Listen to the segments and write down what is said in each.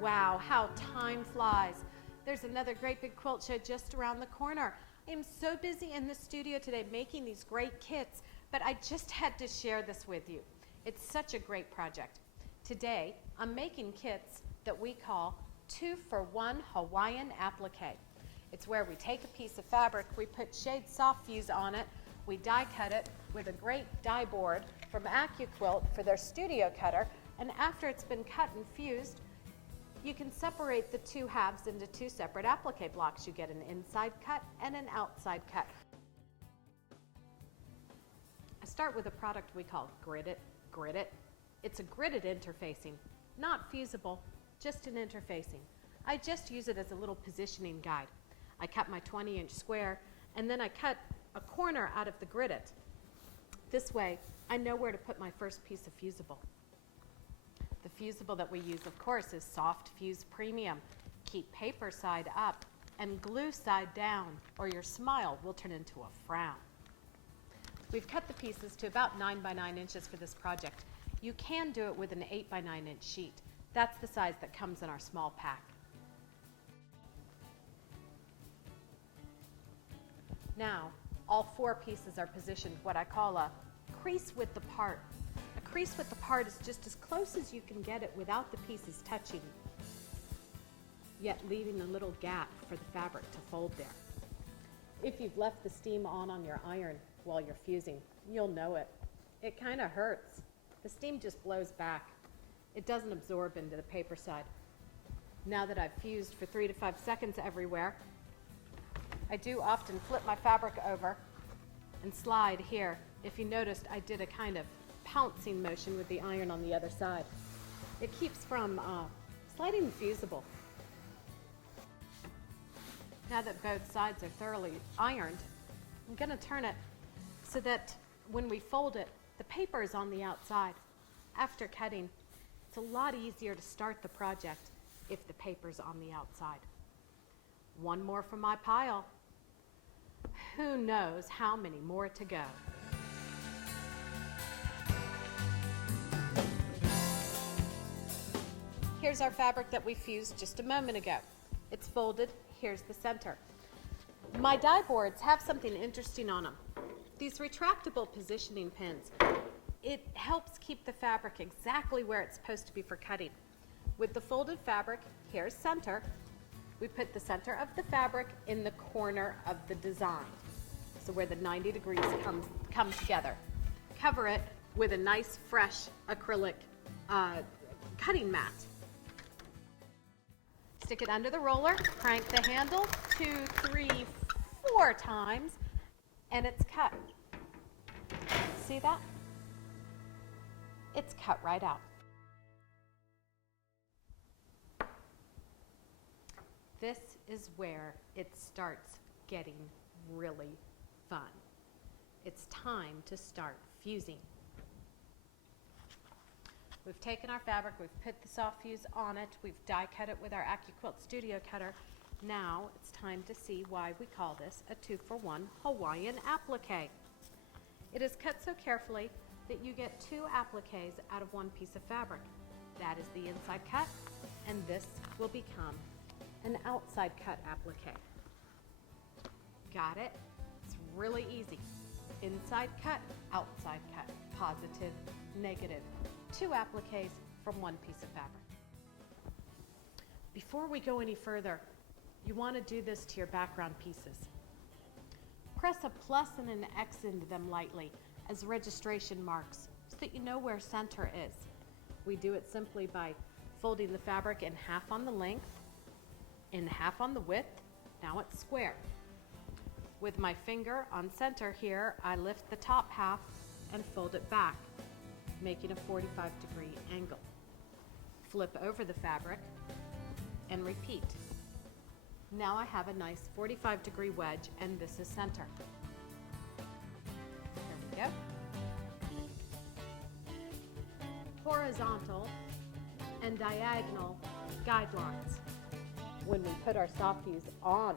Wow, how time flies. There's another great big quilt show just around the corner. I am so busy in the studio today making these great kits, but I just had to share this with you. It's such a great project. Today, I'm making kits that we call 2-for-1 Hawaiian Applique. It's where we take a piece of fabric, we put shade soft fuse on it, we die cut it with a great die board from Accuquilt for their studio cutter, and after it's been cut and fused, you can separate the two halves into two separate applique blocks. You get an inside cut and an outside cut. I start with a product we call Grit It. It's a gridded interfacing, not fusible, just an interfacing. I just use it as a little positioning guide. I cut my 20-inch square and then I cut a corner out of the Grit It. This way, I know where to put my first piece of fusible. The fusible that we use, of course, is Soft Fuse Premium. Keep paper side up and glue side down, or your smile will turn into a frown. We've cut the pieces to about 9 by 9 inches for this project. You can do it with an 8 by 9 inch sheet. That's the size that comes in our small pack. Now, all 4 pieces are positioned what I call a crease width apart. A crease width apart is just as close as you can get it without the pieces touching, yet leaving a little gap for the fabric to fold there. If you've left the steam on your iron while you're fusing, you'll know it. It kind of hurts. The steam just blows back. It doesn't absorb into the paper side. Now that I've fused for 3 to 5 seconds everywhere, I do often flip my fabric over and slide here. If you noticed, I did a kind of pouncing motion with the iron on the other side. It keeps from sliding the fusible. Now that both sides are thoroughly ironed, I'm going to turn it so that when we fold it, the paper is on the outside. After cutting, it's a lot easier to start the project if the paper's on the outside. One more from my pile. Who knows how many more to go? Here's our fabric that we fused just a moment ago. It's folded. Here's the center. My die boards have something interesting on them. These retractable positioning pins. It helps keep the fabric exactly where it's supposed to be for cutting. With the folded fabric, here's center. We put the center of the fabric in the corner of the design, so where the 90 degrees come together. Cover it with a nice, fresh acrylic cutting mat. Stick it under the roller, crank the handle 2, 3, 4 times, and it's cut. See that? It's cut right out. This is where it starts getting really fun. It's time to start fusing. We've taken our fabric, we've put the soft fuse on it, we've die cut it with our Accuquilt studio cutter. Now it's time to see why we call this a 2-for-1 Hawaiian Applique. It is cut so carefully that you get 2 appliques out of 1 piece of fabric. That is the inside cut, and this will become an outside cut applique. Got it? It's really easy. Inside cut, outside cut, positive, negative. 2 appliques from 1 piece of fabric. Before we go any further, you want to do this to your background pieces. Press a plus and an X into them lightly as registration marks so that you know where center is. We do it simply by folding the fabric in half on the length, in half on the width. Now it's square. With my finger on center here, I lift the top half and fold it back, making a 45-degree angle. Flip over the fabric and repeat. Now I have a nice 45-degree wedge, and this is center. There we go. Horizontal and diagonal guidelines. When we put our soft fuse on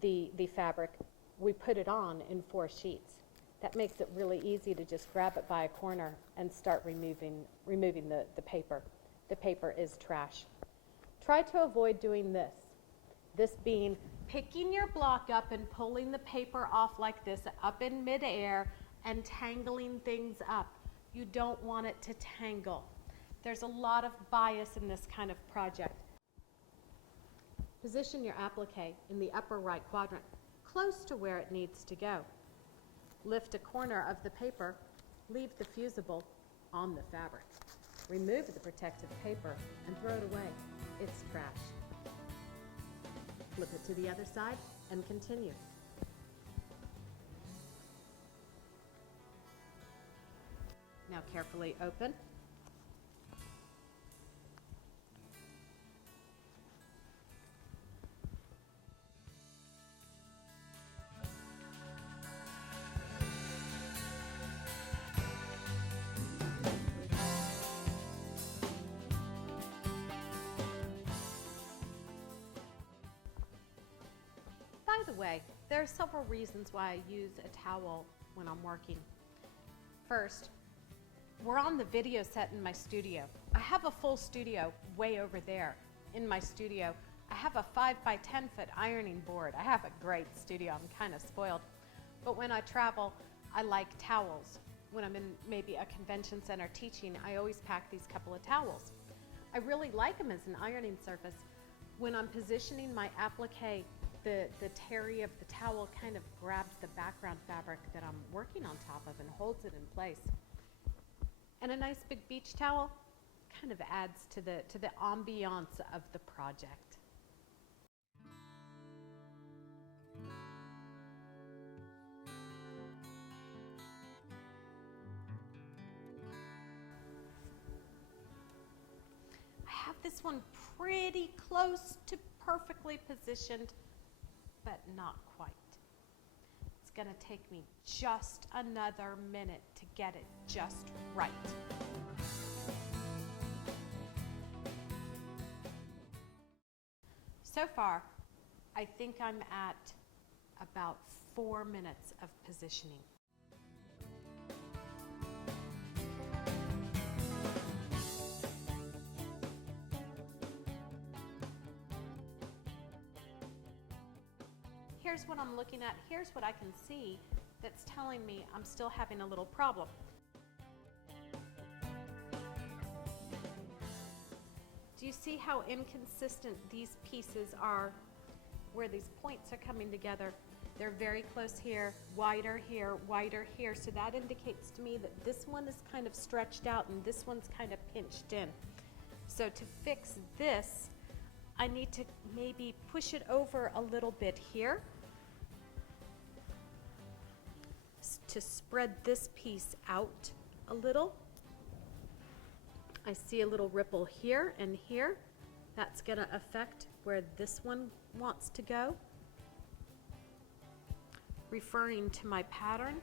the fabric, we put it on in 4 sheets. That makes it really easy to just grab it by a corner and start removing the paper. The paper is trash. Try to avoid doing this. This being picking your block up and pulling the paper off like this up in midair and tangling things up. You don't want it to tangle. There's a lot of bias in this kind of project. Position your applique in the upper right quadrant, close to where it needs to go. Lift a corner of the paper, leave the fusible on the fabric. Remove the protective paper and throw it away. It's trash. Flip it to the other side and continue. Now carefully open. By the way, there are several reasons why I use a towel when I'm working. First, we're on the video set in my studio. I have a full studio way over there in my studio. I have a 5 by 10 foot ironing board. I have a great studio. I'm kind of spoiled. But when I travel, I like towels. When I'm in maybe a convention center teaching, I always pack these couple of towels. I really like them as an ironing surface. When I'm positioning my applique, the terry of the towel kind of grabs the background fabric that I'm working on top of and holds it in place. And a nice big beach towel kind of adds to the ambiance of the project. I have this one pretty close to perfectly positioned, but not quite. It's gonna take me just another minute to get it just right. So far, I think I'm at about 4 minutes of positioning. Here's what I'm looking at. Here's what I can see that's telling me I'm still having a little problem. Do you see how inconsistent these pieces are, where these points are coming together? They're very close here, wider here, wider here. So that indicates to me that this one is kind of stretched out and this one's kind of pinched in. So to fix this, I need to maybe push it over a little bit here to spread this piece out a little. I see a little ripple here and here. That's going to affect where this one wants to go. Referring to my pattern,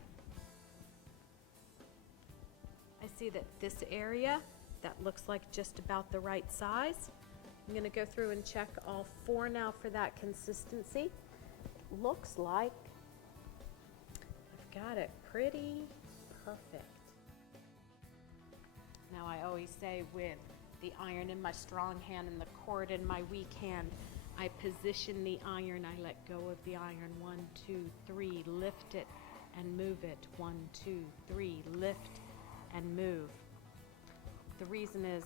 I see that this area, that looks like just about the right size. I'm going to go through and check all 4 now for that consistency. Looks like I've got it pretty perfect. Now I always say, with the iron in my strong hand and the cord in my weak hand, I position the iron, I let go of the iron, 1, 2, 3, lift it and move it, 1, 2, 3, lift and move. The reason is,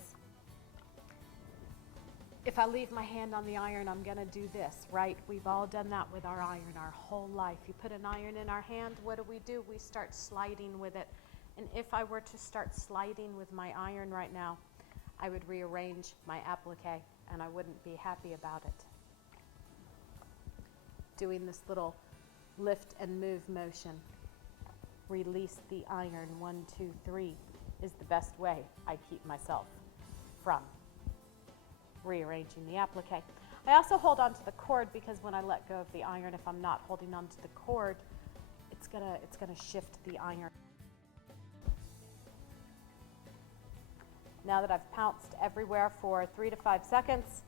if I leave my hand on the iron, I'm gonna do this, right? We've all done that with our iron our whole life. You put an iron in our hand, what do? We start sliding with it. And if I were to start sliding with my iron right now, I would rearrange my applique and I wouldn't be happy about it. Doing this little lift and move motion, release the iron, 1, 2, 3, is the best way I keep myself from rearranging the applique. I also hold on to the cord, because when I let go of the iron, if I'm not holding on to the cord, it's gonna shift the iron. Now that I've pounced everywhere for 3 to 5 seconds,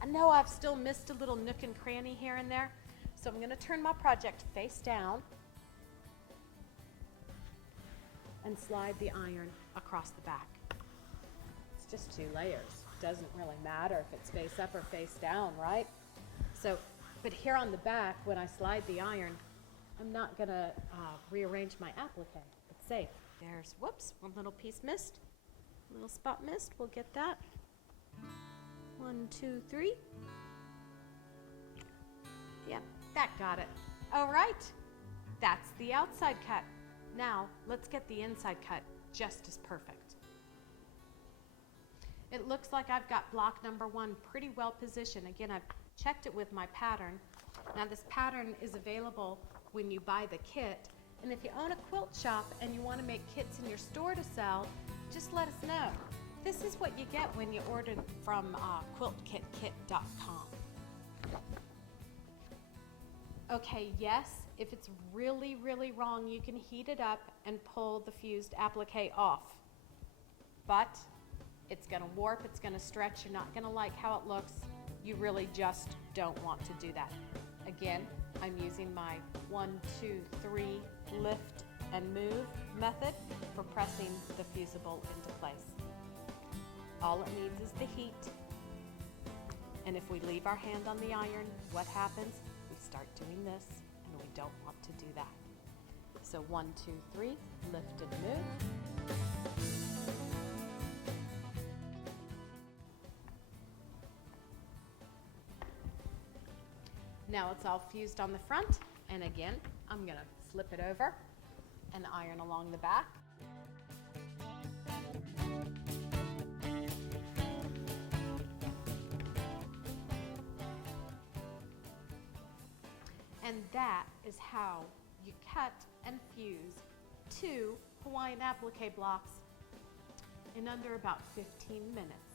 I know I've still missed a little nook and cranny here and there, so I'm going to turn my project face down and slide the iron across the back. It's just 2 layers. doesn't really matter if it's face up or face down, right? So, but here on the back, when I slide the iron, I'm not gonna rearrange my applique. It's safe. There's, whoops, one little piece missed. Little spot missed, we'll get that. 1, 2, 3. Yep, that got it. All right, that's the outside cut. Now, let's get the inside cut just as perfect. It looks like I've got block number 1 pretty well positioned. Again, I've checked it with my pattern. Now this pattern is available when you buy the kit. And if you own a quilt shop and you want to make kits in your store to sell, just let us know. This is what you get when you order from quiltkitkit.com. Okay, yes, if it's really, really wrong, you can heat it up and pull the fused applique off. But it's gonna warp, it's gonna stretch, you're not gonna like how it looks. You really just don't want to do that. Again, I'm using my 1, 2, 3 lift and move method for pressing the fusible into place. All it needs is the heat. And if we leave our hand on the iron, what happens? We start doing this, and we don't want to do that. So 1, 2, 3, lift and move. Now it's all fused on the front, and again, I'm gonna flip it over and iron along the back. And that is how you cut and fuse 2 Hawaiian applique blocks in under about 15 minutes.